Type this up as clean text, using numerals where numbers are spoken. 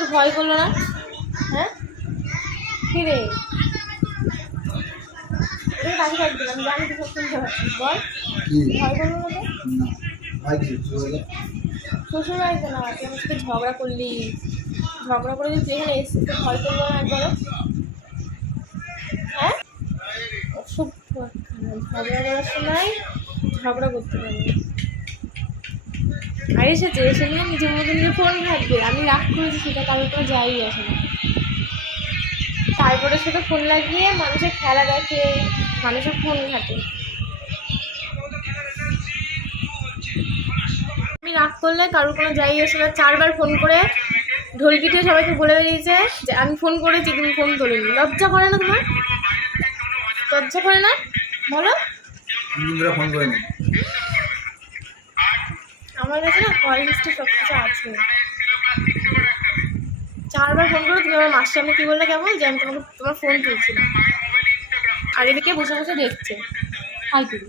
তোর ভয় করলো না? হ্যাঁ কি রে, কাছে থাকবি আমি জানি তো সব শুনতে পাচ্ছিস, বল ভয় করলো না তো? শ্বশুর বাড়িতে না, তুই আমার সাথে ঝগড়া করলি, ঝগড়া করে যদি তুই এখানে এসছিস তো ভয় করলো না একবারও? হ্যাঁ অসভ্য, ঝগড়া করার সময় ঝগড়া করতে পারবি। আর এসেছে, এসে নিয়ে নিজের মতো নিজে ফোন ঘাটবে, আমি রাগ করেছি সেটা কারোর কোনো যাই আসে না। তারপরে সেটা ফোন লাগিয়ে মানুষের খেলা দেখে, মানুষের ফোন ঘাটে। আমি রাগ করলে কারোর কোনো যাই আসে না। 4 বার ফোন করে ঢোল পিটিয়ে সবাইকে বলে বেরিয়েছে যে আমি ফোন করেছি তুমি ফোন তোলেনি। লজ্জা করে না তোমার? লজ্জা করে না বলো? ফোন করেনি আমার কাছে না কল লিস্টে সব কিছু আছে। 4 বার ফোন করে তুমি আমার মার সামনে কি বললে কেমন যে আমি তোমাকে তোমার ফোন তুলছি না, আর এদিকে বসে বসে দেখছে। হাই তুমি